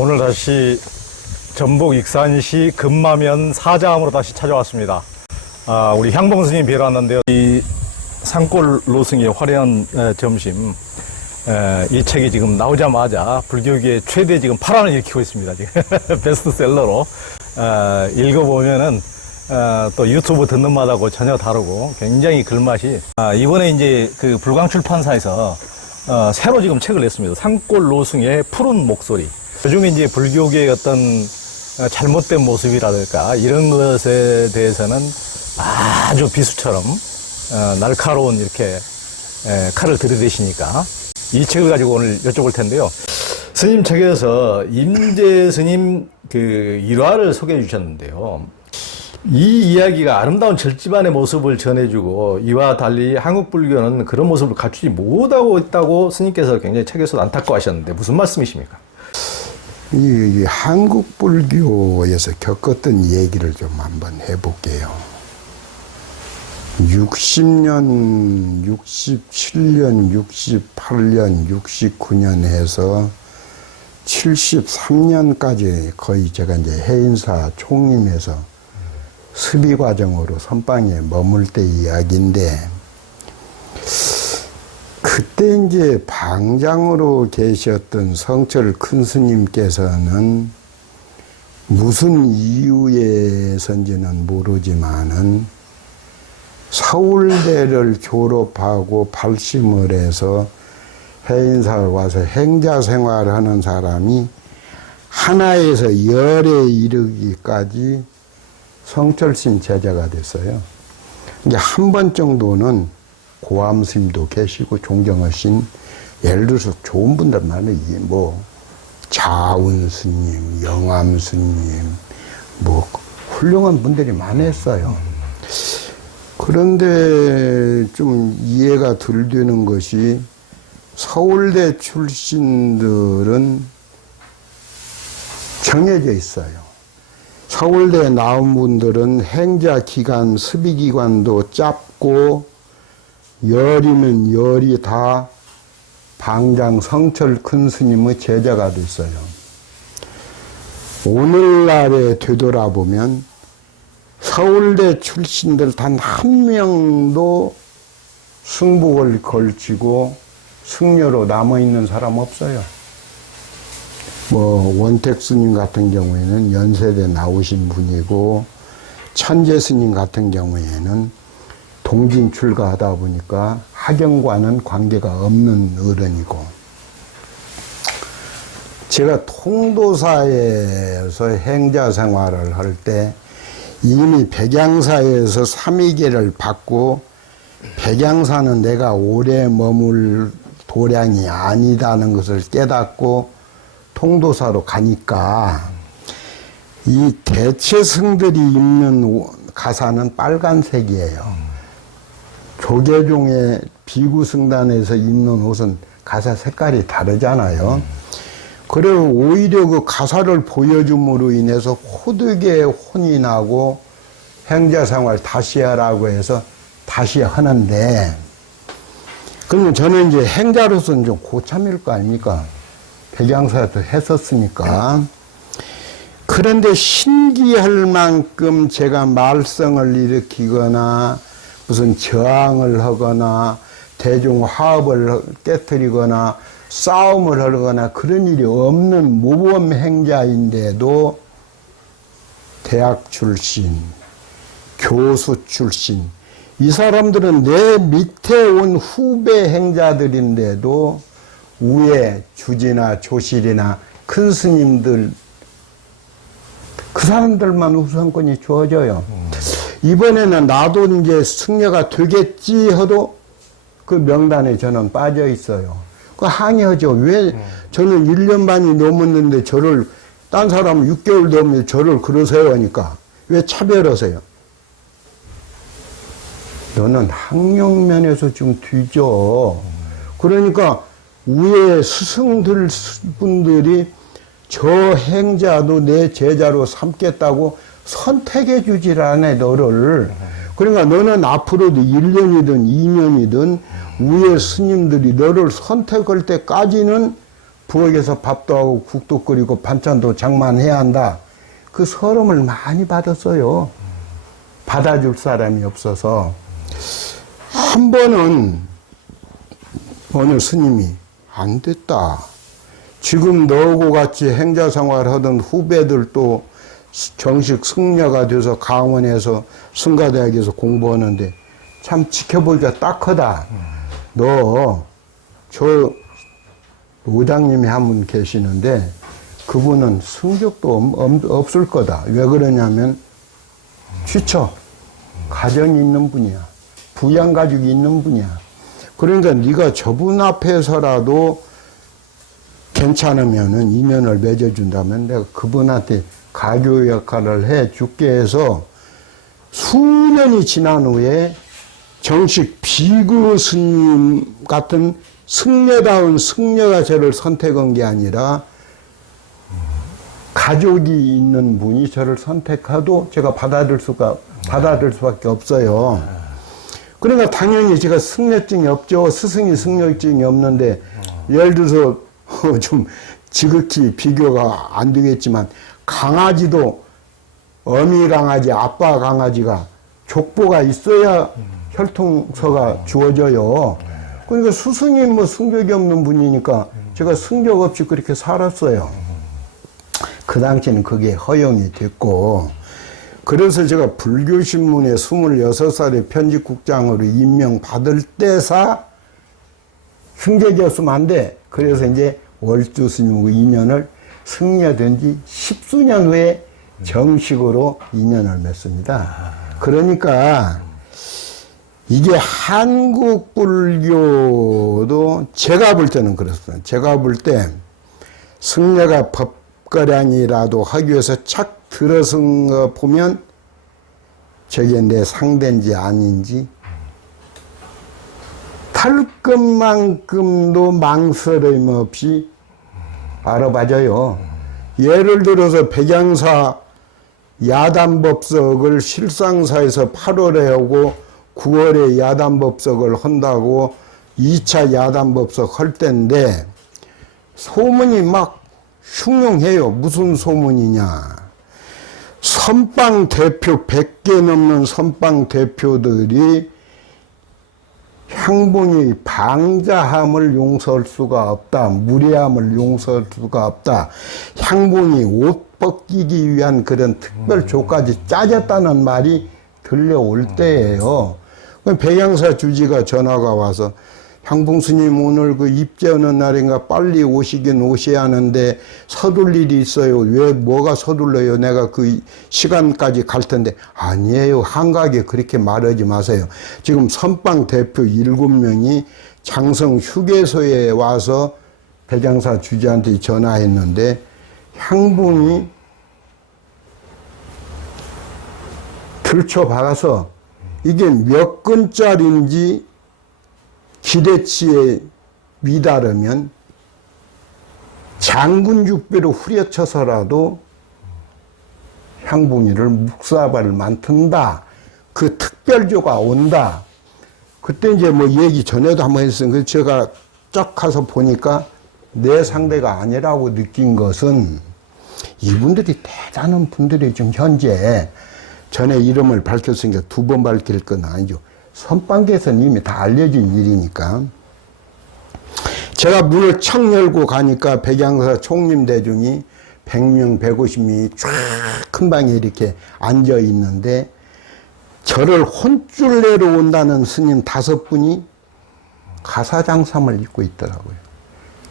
오늘 다시 전북 익산시 금마면 사자암으로 다시 찾아왔습니다. 우리 향봉 스님 뵈러 왔는데요. 이 산골 노승의 화려한 점심, 이 책이 지금 나오자마자 불교계의 최대 지금 파란을 일으키고 있습니다. 지금 베스트셀러로 읽어보면은 또 유튜브 듣는 맛하고 전혀 다르고 굉장히 글맛이 이번에 이제 그 불광출판사에서 새로 지금 책을 냈습니다. 산골 노승의 푸른 목소리. 요즘에 이제 불교계의 어떤 잘못된 모습이라든가 이런 것에 대해서는 아주 비수처럼 날카로운 이렇게 칼을 들이대시니까 이 책을 가지고 오늘 여쭤볼 텐데요. 스님 책에서 임재 스님 그 일화를 소개해 주셨는데요. 이 이야기가 아름다운 절집안의 모습을 전해주고 이와 달리 한국 불교는 그런 모습을 갖추지 못하고 있다고 스님께서 굉장히 책에서 안타까워하셨는데 무슨 말씀이십니까? 이 한국 불교에서 겪었던 얘기를 좀 한번 해볼게요. 60년, 67년, 68년, 69년 해서 73년까지 거의 제가 이제 해인사 총임해서 수비 과정으로 선방에 머물 때 이야기인데, 그때 이제 방장으로 계셨던 성철 큰 스님께서는 무슨 이유에선지는 모르지만은 서울대를 졸업하고 발심을 해서 해인사에 와서 행자 생활하는 사람이 하나에서 열에 이르기까지 성철신 제자가 됐어요. 이제 한 번 정도는 고암 스님도 계시고 존경하신 예를 들어서 좋은 분들 많아요. 뭐 자운 스님, 영암 스님, 뭐 훌륭한 분들이 많았어요. 그런데 좀 이해가 덜 되는 것이 서울대 출신들은 정해져 있어요. 서울대에 나온 분들은 행자 기간, 수비 기간도 짧고 열이면 열이 다 방장 성철 큰 스님의 제자가 됐어요. 오늘날에 되돌아보면 서울대 출신들 단 한 명도 승복을 걸치고 승려로 남아있는 사람 없어요. 뭐 원택 스님 같은 경우에는 연세대 나오신 분이고, 천재 스님 같은 경우에는 동진 출가하다 보니까 학영과는 관계가 없는 어른이고, 제가 통도사에서 행자 생활을 할 때 이미 백양사에서 삼위계를 받고, 백양사는 내가 오래 머물 도량이 아니다는 것을 깨닫고 통도사로 가니까 이 대체승들이 입는 가사는 빨간색이에요. 조계종의 비구승단에서 입는 옷은 가사 색깔이 다르잖아요. 그리고 오히려 그 가사를 보여줌으로 인해서 호되게 혼이 나고 행자생활 다시 하라고 해서 다시 하는데, 그러면 저는 이제 행자로서는 좀 고참일 거 아닙니까? 백양사에서 했었으니까. 그런데 신기할 만큼 제가 말썽을 일으키거나 무슨 저항을 하거나 대중화합을 깨뜨리거나 싸움을 하거나 그런 일이 없는 모범 행자인데도 대학 출신, 교수 출신, 이 사람들은 내 밑에 온 후배 행자들인데도 위에 주지나 조실이나 큰 스님들, 그 사람들만 우선권이 주어져요. 이번에는 나도 이제 승려가 되겠지 해도 그 명단에 저는 빠져 있어요. 그 항의하죠. 왜 저는 1년 반이 넘었는데 저를, 딴 사람은 6개월 넘으면 저를 그러세요 하니까 왜 차별하세요? 너는 학력면에서 좀 뒤져. 그러니까 위에 스승들 분들이 저 행자도 내 제자로 삼겠다고 선택해 주질 않아, 너를. 그러니까 너는 앞으로도 1년이든 2년이든 위에 스님들이 너를 선택할 때까지는 부엌에서 밥도 하고 국도 끓이고 반찬도 장만해야 한다. 그 서름을 많이 받았어요. 받아줄 사람이 없어서. 한 번은 어느 스님이 안 됐다. 지금 너하고 같이 행자 생활하던 후배들도 정식 승려가 돼서 강원에서 승가대학에서 공부하는데 참 지켜보기가 딱하다. 너 저 의장님이 한 분 계시는데 그분은 승격도 없을 거다. 왜 그러냐면 취처 가정이 있는 분이야. 부양 가족이 있는 분이야. 그러니까 네가 저분 앞에서라도 괜찮으면은 인연을 맺어준다면 내가 그분한테 가교 역할을 해 줄게 해서 수년이 지난 후에 정식 비구 스님 같은 승려다운 승려가 저를 선택한 게 아니라 가족이 있는 분이 저를 선택해도 제가 받아들 수밖에 없어요. 그러니까 당연히 제가 승려증이 없죠. 스승이 승려증이 없는데 예를 들어서 좀 지극히 비교가 안 되겠지만 강아지도 어미 강아지, 아빠 강아지가 족보가 있어야 혈통서가 주어져요. 그러니까 스승이 뭐 승격이 없는 분이니까 제가 승격 없이 그렇게 살았어요. 그 당시에는 그게 허용이 됐고, 그래서 제가 불교신문에 26살에 편집국장으로 임명받을 때사 승격이 없으면 안 돼. 그래서 이제 월주 스님하고 인연을 승려된 지 10수년 후에 정식으로 인연을 맺습니다. 그러니까 이게 한국 불교도 제가 볼 때는 그렇습니다. 제가 볼 때 승려가 법거량이라도 하기 위해서 착 들어선 거 보면 저게 내 상대인지 아닌지 탈것만큼도 망설임 없이 알아봐줘요. 예를 들어서 백양사 야단법석을 실상사에서 8월에 하고 9월에 야단법석을 한다고 2차 야단법석 할 때인데 소문이 막 흉흉해요. 무슨 소문이냐. 선방 대표 100개 넘는 선방 대표들이 향봉이 방자함을 용서할 수가 없다. 무례함을 용서할 수가 없다. 향봉이 옷 벗기기 위한 그런 특별 조까지 짜졌다는 말이 들려올 때예요. 백양사 주지가 전화가 와서 향봉 스님 오늘 그 입제하는 날인가 빨리 오시긴 오셔야 하는데 서둘 일이 있어요. 왜 뭐가 서둘러요? 내가 그 시간까지 갈 텐데 아니에요. 한가하게 그렇게 말하지 마세요. 지금 선방 대표 7명이 장성 휴게소에 와서 백양사 주지한테 전화했는데 향봉이 들춰박아서 이게 몇 건짜리인지 기대치에 미다르면 장군육배로 후려쳐서라도 향봉이를 묵사발을 만든다. 그 특별조가 온다. 그때 이제 뭐 얘기 전에도 한번 했으니까 제가 쫙 가서 보니까 내 상대가 아니라고 느낀 것은 이분들이 대단한 분들이 좀 현재 전에 이름을 밝혔으니까 2번 밝힐 건 아니죠. 선방계에서는 이미 다 알려진 일이니까. 제가 문을 척 열고 가니까 백양사 총림 대중이 100명, 150명이 쫙 큰 방에 이렇게 앉아 있는데 저를 혼쭐 내러 온다는 스님 5분이 가사장삼을 입고 있더라고요.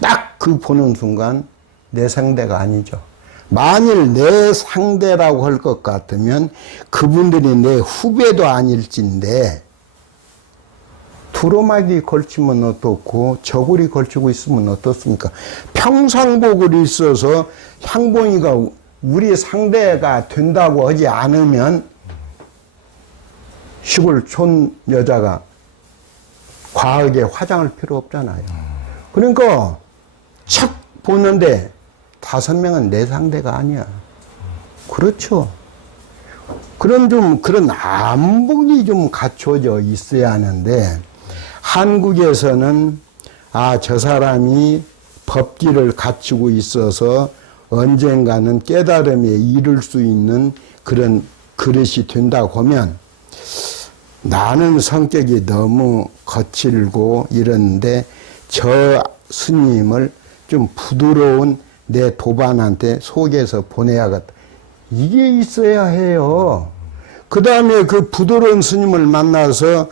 딱 그 보는 순간 내 상대가 아니죠. 만일 내 상대라고 할 것 같으면 그분들이 내 후배도 아닐진데 두루마기 걸치면 어떻고 저고리 걸치고 있으면 어떻습니까? 평상복을 있어서 향봉이가 우리 상대가 된다고 하지 않으면 시골 촌 여자가 과하게 화장할 필요 없잖아요. 그러니까 착 보는데 5명은 내 상대가 아니야. 그렇죠. 그런 안목이 좀 갖춰져 있어야 하는데, 한국에서는, 저 사람이 법기를 갖추고 있어서 언젠가는 깨달음에 이를 수 있는 그런 그릇이 된다고 하면, 나는 성격이 너무 거칠고 이러는데 저 스님을 좀 부드러운 내 도반한테 속에서 보내야겠다. 이게 있어야 해요. 그 다음에 그 부드러운 스님을 만나서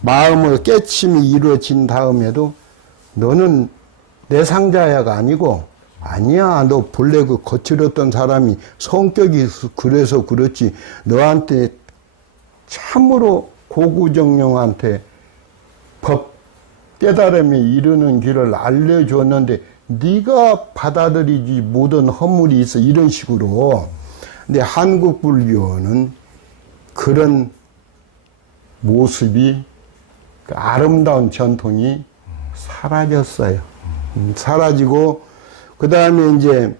마음의 깨침이 이루어진 다음에도 너는 내 상자야가 아니고, 아니야, 너 본래 그 거칠었던 사람이 성격이 그래서 그렇지, 너한테 참으로 고구정령한테 법 깨달음에 이르는 길을 알려줬는데 네가 받아들이지 못한 허물이 있어, 이런 식으로. 근데 한국 불교는 그런 모습이, 그 아름다운 전통이 사라졌어요. 사라지고, 그 다음에 이제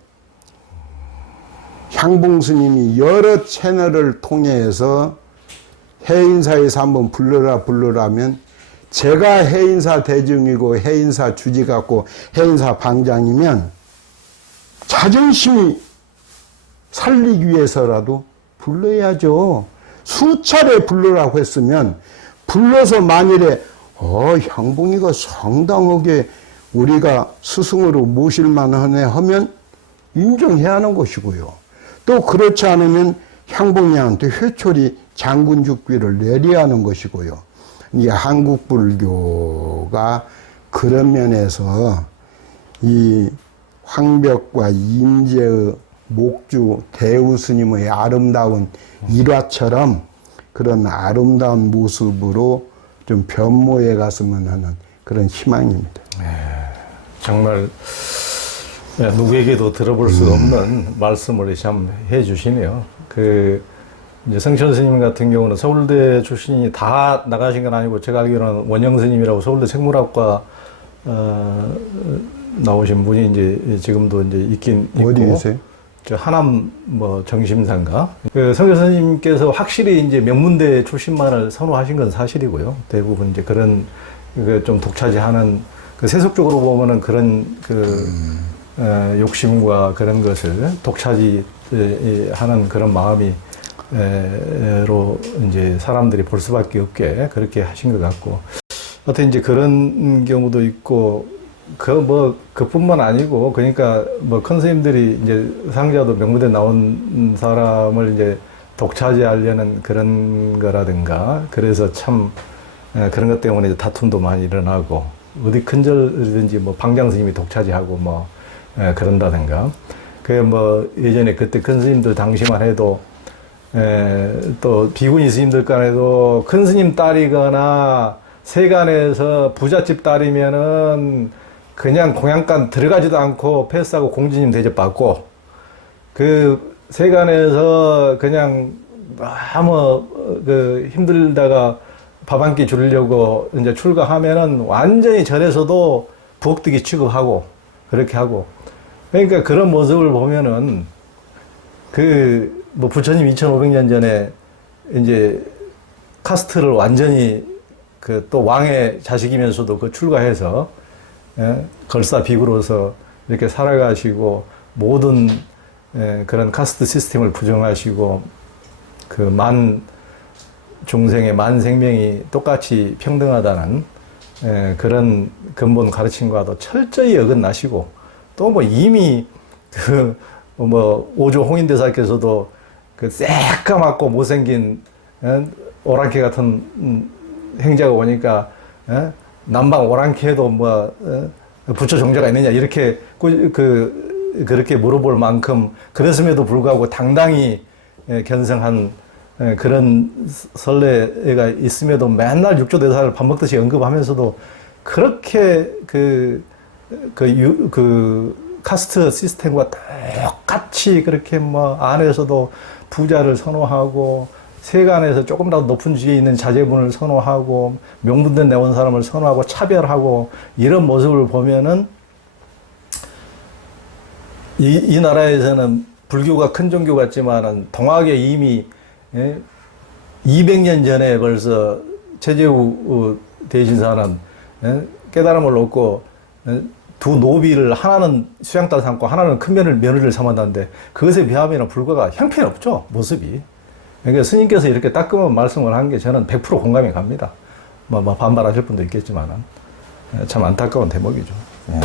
향봉스님이 여러 채널을 통해서 해인사에서 한번 불러라면, 제가 해인사 대중이고 해인사 주지 갖고 해인사 방장이면 자존심이 살리기 위해서라도 불러야죠. 수차례 불러라고 했으면, 불러서 만일에 향봉이가 상당하게 우리가 스승으로 모실 만하네 하면 인정해야 하는 것이고요. 또 그렇지 않으면 향봉이한테 회초리 장군죽비를 내려야 하는 것이고요. 이 한국 불교가 그런 면에서 이 황벽과 임재의 목주 대우 스님의 아름다운 일화처럼 그런 아름다운 모습으로 좀 변모해 갔으면 하는 그런 희망입니다. 정말 누구에게도 들어볼 수 없는 말씀을 참 해주시네요. 이제 성철 스님 같은 경우는 서울대 출신이 다 나가신 건 아니고, 제가 알기로는 원영 스님이라고 서울대 생물학과 나오신 분이 이제 지금도 이제 있긴 있고. 어디 계세요? 저 하남 정심사인가? 성철 스님께서 확실히 이제 명문대 출신만을 선호하신 건 사실이고요. 대부분 이제 그런 좀 독차지하는, 세속적으로 보면은 그런 욕심과 그런 것을 독차지하는 그런 마음이 로 이제 사람들이 볼 수밖에 없게 그렇게 하신 것 같고, 하여튼 이제 그런 경우도 있고, 그뿐만 아니고, 그러니까 큰 스님들이 이제 상자도 명문대 나온 사람을 이제 독차지하려는 그런 거라든가, 그래서 참 그런 것 때문에 다툼도 많이 일어나고, 어디 큰절이든지 방장 스님이 독차지하고 그런다든가, 예전에 그때 큰 스님들 당시만 해도 또 비구니 스님들 간에도 큰 스님 딸이거나 세간에서 부잣집 딸이면은 그냥 공양간 들어가지도 않고 패스하고 공주님 대접받고, 그 세간에서 그냥 힘들다가 밥 한 끼 주려고 이제 출가하면은 완전히 절에서도 부엌뜨기 취급하고 그렇게 하고, 그러니까 그런 모습을 보면은 부처님 2500년 전에 이제 카스트를 완전히 또 왕의 자식이면서도 출가해서 걸사 비구로서 이렇게 살아가시고, 모든 그런 카스트 시스템을 부정하시고, 만 중생의 만 생명이 똑같이 평등하다는 그런 근본 가르침과도 철저히 어긋나시고, 또 이미 오조 홍인대사께서도 새까맣고 못생긴 오랑캐 같은 행자가 오니까 남방 오랑캐도 부처 종자가 있느냐 이렇게 그렇게 물어볼 만큼, 그랬음에도 불구하고 당당히 견성한 그런 선례가 있음에도 맨날 육조대사를 밥 먹듯이 언급하면서도 그렇게 카스트 시스템과 똑같이 그렇게 안에서도 부자를 선호하고, 세간에서 조금이라도 높은 지위에 있는 자제분을 선호하고, 명문대 내온 사람을 선호하고 차별하고, 이런 모습을 보면은 이 나라에서는 불교가 큰 종교 같지만은 동학에 이미 200년 전에 벌써 최재우 대신사는 깨달음을 얻고 두 노비를 하나는 수양딸 삼고 하나는 큰 며느리를 삼았는데 그것에 비하면 불과가 형편없죠, 모습이. 그러니까 스님께서 이렇게 따끔한 말씀을 한 게 저는 100% 공감이 갑니다. 반발하실 분도 있겠지만은 참 안타까운 대목이죠. 예.